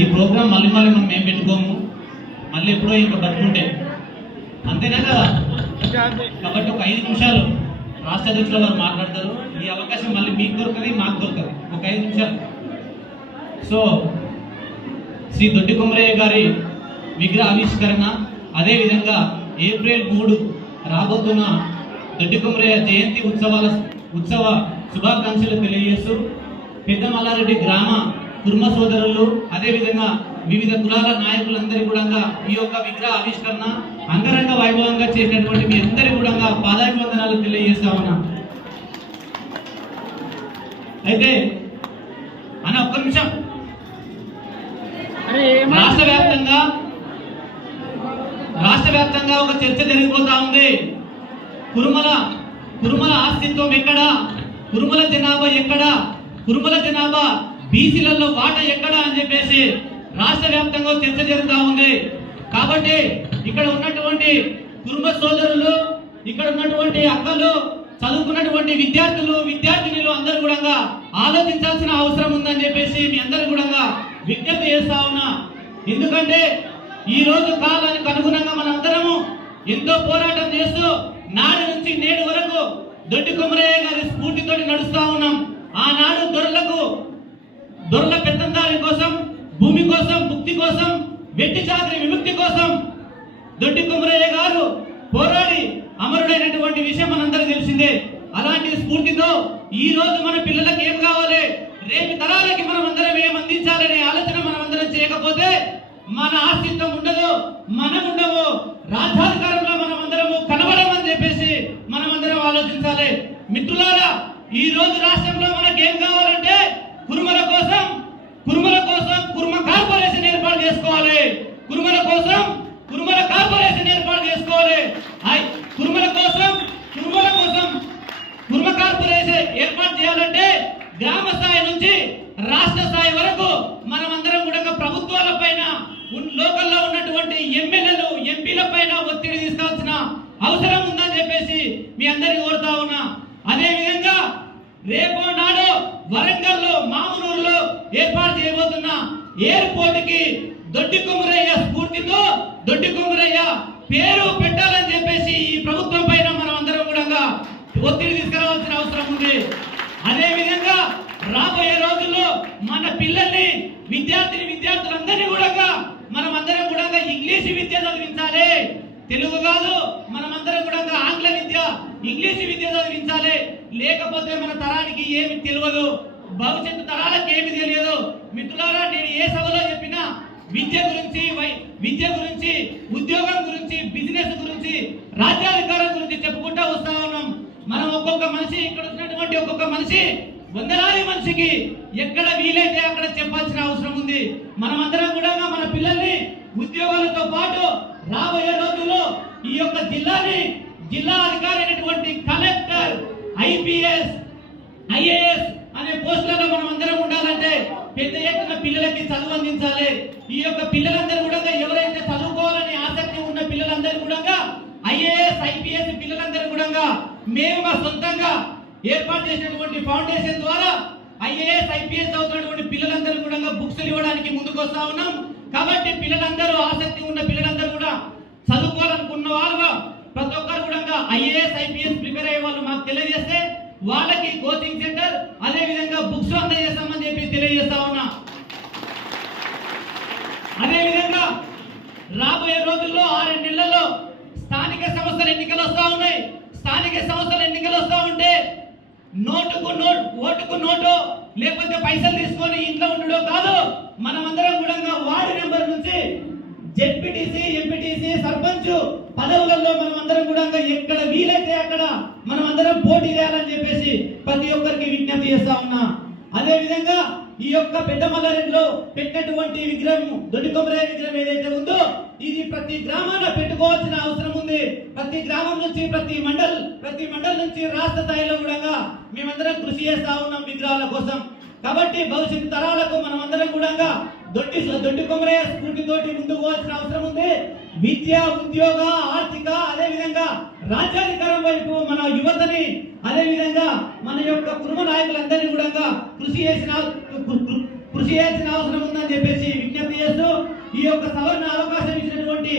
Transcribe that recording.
ఈ ప్రోగ్రాం మళ్ళీ మళ్ళీ మనం మేము పెట్టుకోము? మళ్ళీ ఎప్పుడో ఇంకా బతుకుంటే. అంతేనా కదా? కాబట్టి ఒక ఐదు నిమిషాలు రాష్ట్ర అధ్యక్షులు వారు మాట్లాడతారు. ఈ అవకాశం మళ్ళీ మీకు దొరకదు మాకు దొరకదు. ఒక ఐదు నిమిషాలు. సో శ్రీ దొడ్డి కుమరయ్య గారి విగ్రహ ఆవిష్కరణ అదేవిధంగా ఏప్రిల్ మూడు రాబోతున్న దొడ్డి కుమరయ్య జయంతి ఉత్సవాల ఉత్సవ శుభాకాంక్షలు తెలియజేస్తూ పెద్ద మల్లారెడ్డి గ్రామ కుర్మ సోదరులు అదేవిధంగా వివిధ కులాల నాయకులందరి కూడా ఈ యొక్క విగ్రహ ఆవిష్కరణ అంగరంగ వైభవంగా చేసినటువంటి మీ అందరి కూడా పాదాభివందనాలు తెలియజేస్తా ఉన్నా. అయితే అన్న ఒక్క నిమిషం. రాష్ట్ర వ్యాప్తంగా రాష్ట్ర వ్యాప్తంగా ఒక చర్చ జరిగిపోతా ఉంది. కురుమల కురుమల అస్తిత్వం ఎక్కడ? కురుమల జనాభా ఎక్కడ? కురుమల జనాభా బీసీలలో వాట ఎక్కడ అని చెప్పేసి రాష్ట్ర వ్యాప్తంగా చర్చ జరుగుతూ ఉంది. కాబట్టి ఇక్కడ ఉన్నటువంటి కుటుంబ సోదరులు ఇక్కడ ఉన్నటువంటి అక్కలు చదువుకున్నటువంటి విద్యార్థులు విద్యార్థినులు అందరూ కూడా ఆలోచించాల్సిన అవసరం ఉందని చెప్పేసి మీ అందరూ కూడా విజ్ఞప్తి చేస్తా ఉన్నా. ఎందుకంటే ఈ రోజు కాలానికి అనుగుణంగా మనందరము ఎంతో పోరాటం చేస్తూ నాడు నుంచి నేడు వరకు దొడ్డి కుమరయ్య గారి స్ఫూర్తితో నడుస్తా ఉన్నాం. ఆనాడు దొరలకు దొరల పెత్తందారి కోసం భూమి కోసం ముక్తి కోసం వెట్టి చాకరి విముక్తి కోసం దొడ్డి కుమరయ్య గారు పోరాడి అమరుడైనటువంటి విషయం మనందరికీ తెలిసిందే. అలాంటి స్ఫూర్తితో ఈ రోజు మన పిల్లలకి ఏం కావాలి? రేపు తరాలకి మనం అందరం ఏం అందించాలనే ఆలోచన మనం అందరం చేయకపోతే మన ఆస్తిత్వం ఉండదు మనం ఉండము రాజ్యాధికారంలో మనం అందరము కనబడమని చెప్పేసి మనం అందరం ఆలోచించాలి. మిత్రులారా ఈ రోజు రాష్ట్రంలో మనకి ఏం కావాలంటే కురుమల కోసం కురుమల కోసం కుర్మ కార్పొరేషన్ ఏర్పాటు చేసుకోవాలి. కురుమల కోసం కురుమల కార్పొరేషన్ ఏర్పాటు చేసుకోవాలి. ఐ కురుమల కోసం కురుమల కోసం కుర్మ కార్పొరేషన్ ఏర్పాటు చేయాలంటే గ్రామ స్థాయి నుంచి రాష్ట్ర స్థాయి వరకు మనమందరం కూడా ప్రభుత్వాల పైన లోకల్లో ఉన్నటువంటి ఎమ్మెల్యేలు ఎంపీల పైన ఒత్తిడి తీసుకోవాల్సిన అవసరం ఉందని చెప్పేసి మీ అందరికి కోరుతా ఉన్నా. అదే విధంగా రేపు నాడు వరంగల్లో మామూలులో ఏర్పాటు చేయబోతున్న ఎయిర్పోర్ట్కి దొడ్డి కుమరయ్య స్ఫూర్తితో దొడ్డి కుమరయ్య పేరు పెట్టాలని చెప్పేసి ఈ ప్రభుత్వం పైన మనం అందరం కూడా ఒత్తిడి తీసుకురావాల్సిన అవసరం ఉంది. అదే విధంగా రాబోయే రోజుల్లో మన పిల్లల్ని విద్యార్థిని విద్యార్థులందరినీ కూడా మనం అందరం కూడా ఇంగ్లీష్ విద్య చదివించాలి. తెలుగు కాదు మనం అందరం కూడా ఆంగ్ల విద్య ఇంగ్లీష్ విద్య చదివించాలి. లేకపోతే మన తరానికి ఏమి తెలియదు? భవిష్యత్తు తరాలకు ఏమి తెలియదు? మిత్రులారా నేను ఏ సభలో చెప్పినా విద్య గురించి వై- విద్య గురించి ఉద్యోగం గురించి బిజినెస్ గురించి రాజ్యాధికారం గురించి చెప్పుకుంటా వస్తా ఉన్నాం. మనం ఒక్కొక్క మనిషి ఇక్కడ వచ్చినటువంటి ఒక్కొక్క మనిషి వందలాది మనిషికి ఎక్కడ వీలైతే అక్కడ చెప్పాల్సిన అవసరం ఉంది. మనమందరం కూడా మన పిల్లల్ని ఉద్యోగాలతో పాటు రాబోయే రోజుల్లో ఈ యొక్క జిల్లాని జిల్లా అధికారి అయినటువంటి కలెక్టర్ ఐపీఎస్ ఐఏఎస్ అనే పోస్టులలో మనం అందరం ఉండాలంటే పెద్ద ఎత్తున పిల్లలకి చదువు అందించాలి. ఈ యొక్క పిల్లలందరూ కూడా ఎవరైతే చదువుకోవాలని ఆసక్తి ఉన్న పిల్లలందరూ కూడా ఐఏఎస్ ఐపీఎస్ పిల్లలందరూ కూడా మేము మా సొంతంగా ఏర్పాటు చేసినటువంటి ఫౌండేషన్ ద్వారా ఐఏఎస్ ఐపీఎస్ అవుతున్నటువంటి పిల్లలందరూ కూడా బుక్స్ ఇవ్వడానికి ముందుకు వస్తా ఉన్నాం. కాబట్టి పిల్లలందరూ ఆసక్తి ఉన్న పిల్లలందరూ కూడా చదువుకోవాలనుకున్న వాళ్ళు ప్రతి ఒక్కరు కూడా ఐఏఎస్ ఐపీఎస్ ప్రిపేర్ అయ్యే వాళ్ళు మాకు తెలియజేస్తారు వాళ్ళకి కోచింగ్ సెంటర్ అదే విధంగా బుక్స్ అందజేస్తామని చెప్పి తెలియజేస్తా ఉన్నా. అదే విధంగా రాబోయే రోజుల్లో ఆరు నెలల్లో స్థానిక సంస్థల ఎన్నికలు వస్తా ఉన్నాయి. స్థానిక సంస్థల ఎన్నికలు వస్తా ఉంటే నోటుకు నోట్ ఓటుకు నోటు లేకపోతే పైసలు తీసుకొని ఇంట్లో ఉండడం కాదు మనమందరం కూడా వార్డు నెంబర్ నుంచి జెడ్పీటీసీ ఎంపీటీసీ సర్పంచ్ పదవులలో మనం అందరం కూడా ఎక్కడ వీలైతే అక్కడ మనం అందరం పోటీ చేయాలని చెప్పేసి ప్రతి ఒక్కరికి విజ్ఞప్తి చేస్తా ఉన్నా. అదే విధంగా ఈ యొక్క పెద్ద మల్లారెడ్డిలో పెట్టినటువంటి విగ్రహం దొడ్డి కొమరయ్య విగ్రహం ఏదైతే ఉందో ఇది ప్రతి గ్రామాన పెట్టుకోవాల్సిన అవసరం ఉంది. ప్రతి గ్రామం నుంచి ప్రతి మండల్ ప్రతి మండల్ నుంచి రాష్ట్ర స్థాయిలో కూడా మేమందరం కృషి చేస్తా ఉన్నాం విగ్రహాల కోసం. కాబట్టి భవిష్యత్తు తరాలకు మనం అందరం కూడా దొడ్డి దొడ్డి కొమరయ్య స్ఫూర్తితోటి ముందుకు పోవాల్సిన అవసరం ఉంది. విద్య ఉద్యోగ ఆర్థిక అదే విధంగా రాజ్యాధికారం వైపు మన యువతని అదే విధంగా మన యొక్క కుటుంబ నాయకులందరినీ కూడా కృషి చేసిన కృషి చేయాల్సిన అవసరం ఉందని చెప్పేసి విజ్ఞప్తి యొక్క సవరణ అవకాశం ఇచ్చినటువంటి